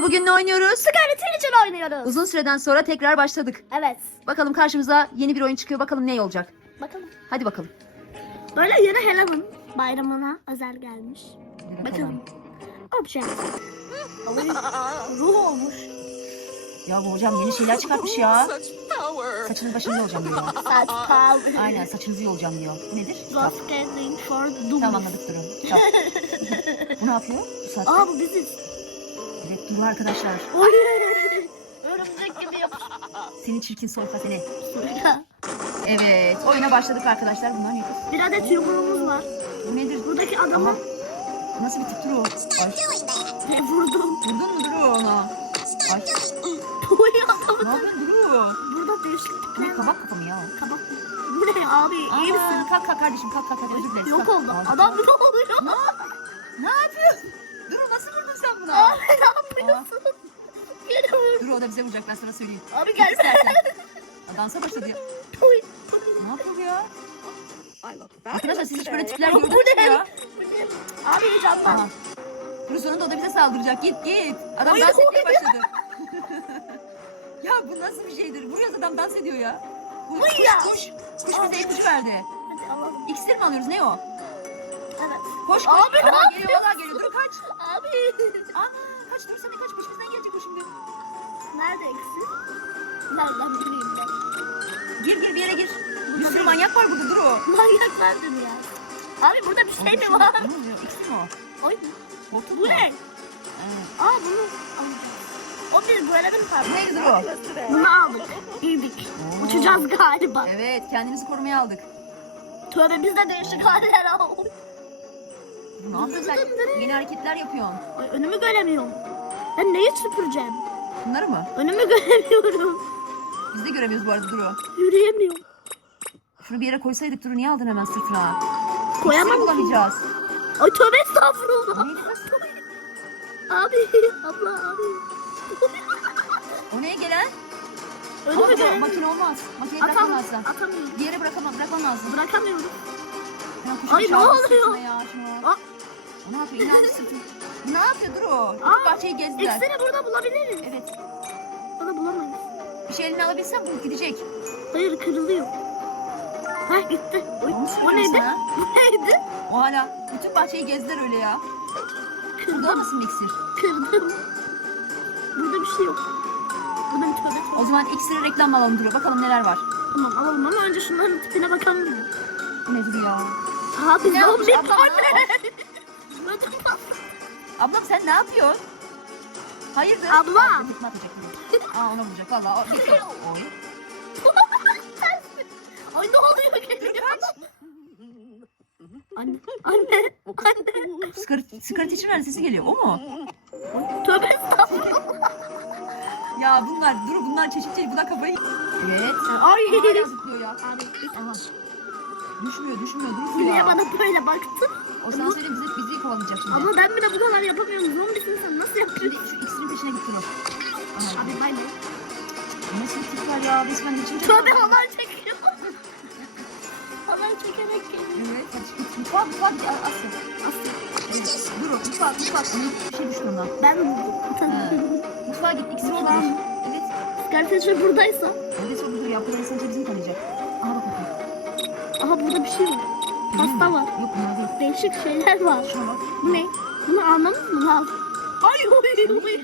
Duru bugün ne oynuyoruz? Scarlet için oynuyoruz. Uzun süreden sonra tekrar başladık. Evet. Bakalım karşımıza yeni bir oyun çıkıyor. Bakalım ne olacak? Bakalım. Hadi bakalım. Böyle yeni Halloween bayramına özel gelmiş. Bakalım. Object. Ruh olmuş. Ya bu hocam yeni şeyler çıkartmış ya. Such power. Saçınız başınız olacağım diyor. Saç power. Aynen saçınızı yolacağım diyor. Bu nedir? Kitap. Ghost Gathering for Doom. Tamam anladık Duru. Kitap. bu ne yapıyor? Bu saatte. Aa bu biziz. Evet Duru arkadaşlar. Örümcek gibi yapış. Seni çirkin soyka seni. Evet oyuna başladık arkadaşlar. Bunlar ne? Bir adet yumruğumuz var. Bu nedir? Buradaki Ama adamı nasıl bir tip Duru? Ay, ne vurdum. vurdun mu Duru ona? Ay, Oy ne adamı. yapıyorsun Duru? Burada değişik Bu tipler kabak kafa mı ya? Kabak. Bu ne abi? İyi misin? Aa, kalk kalk kardeşim kalk kalk özür dileriz. Yok oldu. Aa, Adam ne oluyor? Ne yapıyorsun? Duru nasıl vurdun sen buna? Abi ne yapıyorsun? Geri vur. Duru o da bize vuracak ben sana söyleyeyim. Abi gel. İstersen. Dansa başladı ya. Ne yapıyor bu ya? Arkadaşlar siz hiç böyle tipler gördünüz mü ya? Abi hiç anlam. Duru sonunda o da bize saldıracak. Git git. Adam Oy, dans etmeye başladı. ya bu nasıl bir şeydir? Vuruyoruz adam dans ediyor ya. Bu kuş, kuş. Kuş bize ipucu verdi. İksir mi alıyoruz? Ne o? Evet. Koş koş. Abi, ne Aa, geliyor valla geliyor. Dur kaç. Abi. Ana kaç dur sen de kaç. Peşimizden gelecek bu şimdi. Nerede eksi? Nereden bileyim ben? Gir gir bir yere gir. Bir sürü manyak var burada Duru. Manyak verdim ya. Abi burada bir şey mi var? Ne oluyor? Mi o? Oy. Korktun Bu ne? Evet. Aa bunu. O biz böyle bir pardon. Neydi Duru? Bunu aldık. Girdik. Oo. Uçacağız galiba. Evet kendimizi korumaya aldık. Tövbe biz de değişik haller al. Ne yapıyorsun sen? Yeni hareketler yapıyorsun. Ay, önümü göremiyorum. Ben neyi süpüreceğim? Bunları mı? Önümü göremiyorum. Biz de göremiyoruz bu arada Duru. Yürüyemiyorum. Şunu bir yere koysaydık Duru niye aldın hemen sırtına? Koyamam ki. bulamayacağız. Ay tövbe estağfurullah. O neydi kız? Abi, abla abi. O neye gelen? Ama Önümü göremiyorum. makine olmaz. Bırakman Atam, atamıyorum. Bir yere bırakamam, bırakman lazım. Bırakamıyorum. Ya Ay, ne oluyor? Ya, şunu. Aa. O ne yapıyor? İnan sırtına. Ne yapıyor Duru? Aa, Bütün bahçeyi gezdiler. İkisini burada bulabiliriz. Evet. Bana bulamayız. Bir şey eline alabilsem bu gidecek. Hayır kırılıyor. Ha gitti. Oy, o neydi? sana. Bu neydi? O hala bütün bahçeyi gezdiler öyle ya. Burada Kırdım. mısın miksir? Kırdım. Burada bir şey yok. Burada bir tövbe O zaman iksiri reklam alalım Duru. Bakalım neler var. Tamam alalım ama önce şunların tipine bakalım. Nedir ya? Abi Ne yapmış zombi ablam anne. ya? Ablam sen ne yapıyorsun? Hayırdır? Abla. Aa, tekme atacak. Aa ona vuracak valla. O, gitti. Oy. Ay ne oluyor geliyor. Anne, anne, anne. Sigara, sigara içimin sesi geliyor. O mu? Tövbe estağfurullah. Ya bunlar, dur bunlar çeşit çeşit. Bu da kafayı... Evet. Ay. Hala zıplıyor ya. Abi, Aha. Düşmüyor, düşmüyor. Dur Niye ya. bana böyle baktın? O sana söyleyeyim bizi, bizi kovalayacak şimdi. Ama ben bile bu kadar yapamıyorum. Zombisin sen nasıl yapıyorsun? şu iksirin peşine git Duru. Aha. Abi ben de. Bir tip var ya? Resmen içimde. Tövbe halay çekiyor. halay çekerek geliyor. Evet. Mutfağa, mutfağa git. Asya. Aslı. Evet. Dur, mutfağa, mutfağa. Onun bir şey düştü ondan. Ben? Ha. Mutfağa git. Ulan. olmuş. Evet. Kardeşim buradaysa. Evet çok dur ya. Sadece bizim tanıyacak. Aha bak bakayım. Aha burada bir şey var. Pasta var. Yok bunlar değil. Değişik şeyler var. Şuna bak. Bu ne? Bunu almamız mı lazım? Ay oy oy.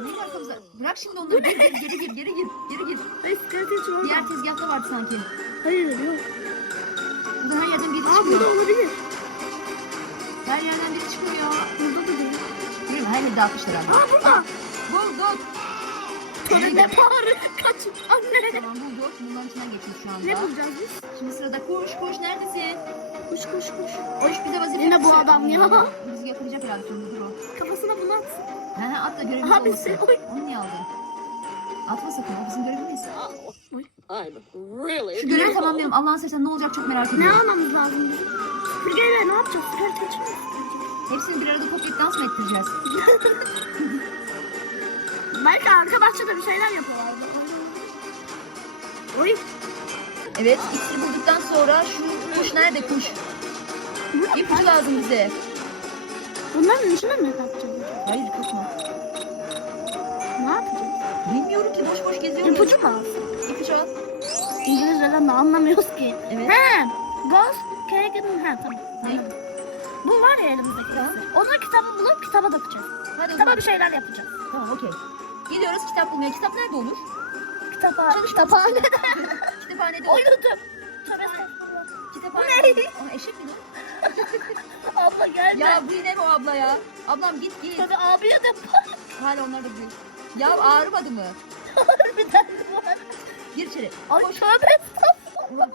Ne var arkamızda? Bırak şimdi onları. Geri gir, geri gir, geri gir, geri gir. Ay kardeşim orada. Diğer tezgahta vardı sanki. Hayır yok. Burada her yerden biri Aa burada çıkıyor. olabilir. Her yerden biri çıkıyor. Burada da değil. Mi? Her yeri dağıtmışlar abi. Aa burada. Bulduk. Ne bağırı. Kaç. Anne. Tamam bulduk. Bunların içinden geçiyoruz şu anda. Ne bulacağız biz? Şimdi sırada kuş, kuş neredesin? Koş koş koş. Kuş bize vazife Yine bu adam ya. Bizi yakalayacak herhalde şimdi dur o. Kafasına bunu atsın. He he at da görevimiz Aha olmasın. biz oy. Onu niye aldın? Atma sakın o bizim görevimiz. Şu görevi tamamlayalım. Allah'ın seversen ne olacak çok merak Ne ediyorum. almamız lazım bizim? Süpürgeyle ne yapacağız? Mı? Hepsini bir arada toplayıp dans mı ettireceğiz? Belki arka bahçede bir şeyler yapıyorlar. Oy. Evet, iksiri bulduktan sonra şu kuş nerede kuş? İpucu lazım bize. Bunların içine mi katacağız? Hayır, katma. Ne yapacağız? Bilmiyorum ki boş boş geziyorum. İpucu mu alsın? İpucu al. İngilizceden de anlamıyoruz ki. Evet. He. Ghost Kagan. Ha tamam. Ne? Bu var ya elimizdeki. Onu kitabı bulup kitaba dökeceğiz. Hadi Kitaba bir şeyler yapacağız. Tamam okey. Gidiyoruz kitap bulmaya. Kitap nerede olur? Çalışma. kitaphanede. Kütüphanede olur. Uyudum. Tövbe estağfurullah. Kütüphanede olur. Ama eşek mi? Abla gelme. Ya bu yine mi o abla ya? Ablam git git. Tabii abiye de Hala onlar da büyük. Ya ağrımadı mı? tane var. Gir içeri. Ay Koş. tövbe estağfurullah.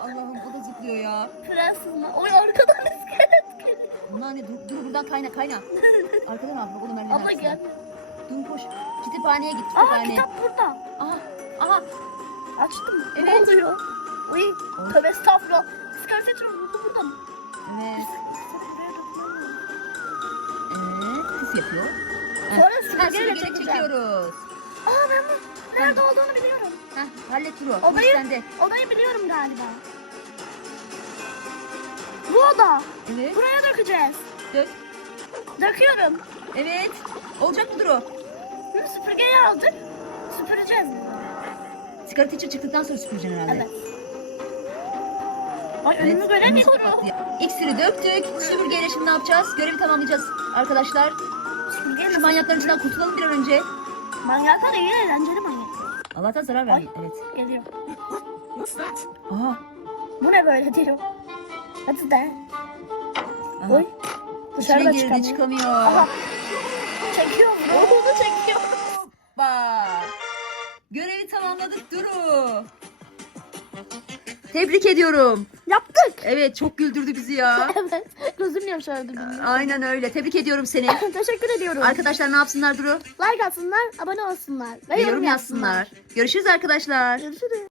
Allah'ım bu da zıplıyor ya. Prenses mi? Oy arkadan iskelet geliyor. Bunlar ne? Dur, dur buradan kayna kayna. Arkadan abla oğlum Merve'nin Abla arkasına. gel. Dur koş. Kütüphaneye git Aa kitap burada. Aha. Aha. Açtım? Evet. Ne oluyor? Uy. Tövbe estağfurullah. Sigara içiyorum. Bu burada mı? Evet. Evet. Püf yapıyor. Heh. Sonra Ha, süpürgeyle süpürgeyle çekeceğim. çekiyoruz. Aa ben bu nerede olduğunu biliyorum. Heh, hallet. Bu Odayı- sende. Odayı biliyorum galiba. Bu oda. Evet. Buraya dökeceğiz. Dök. Döküyorum. Evet. Olacak mı Duru? Hı, süpürgeyi aldık. Süpüreceğiz. Sigara teacher çıktıktan sonra süpüreceksin herhalde. Evet. Ay önümü Evet, göremiyorum. İksiri döktük. Süpürgeyle şimdi ne yapacağız? Görevi tamamlayacağız arkadaşlar. Süpürgeyi Şu manyakların içinden kurtulalım bir an önce. Manyaklar iyi eğlenceli manyak. Allah'tan zarar vermiyor. Evet. Geliyor. What's that? Aha. Bu ne böyle diyor. Hadi de. aha. Oy. Dışarıda İçine girdi çıkamıyor. çıkamıyor. Aha. Çekiyor mu? Onu çekiyor. Bak. Görevi tamamladık Duru. Tebrik ediyorum. Yaptık. Evet çok güldürdü bizi ya. evet. Gözüm yaşardı benim. Aynen öyle. Tebrik ediyorum seni. Teşekkür ediyorum. Arkadaşlar ne yapsınlar Duru? Like atsınlar, abone olsunlar ve Ve yorum yazsınlar. Görüşürüz arkadaşlar. Görüşürüz.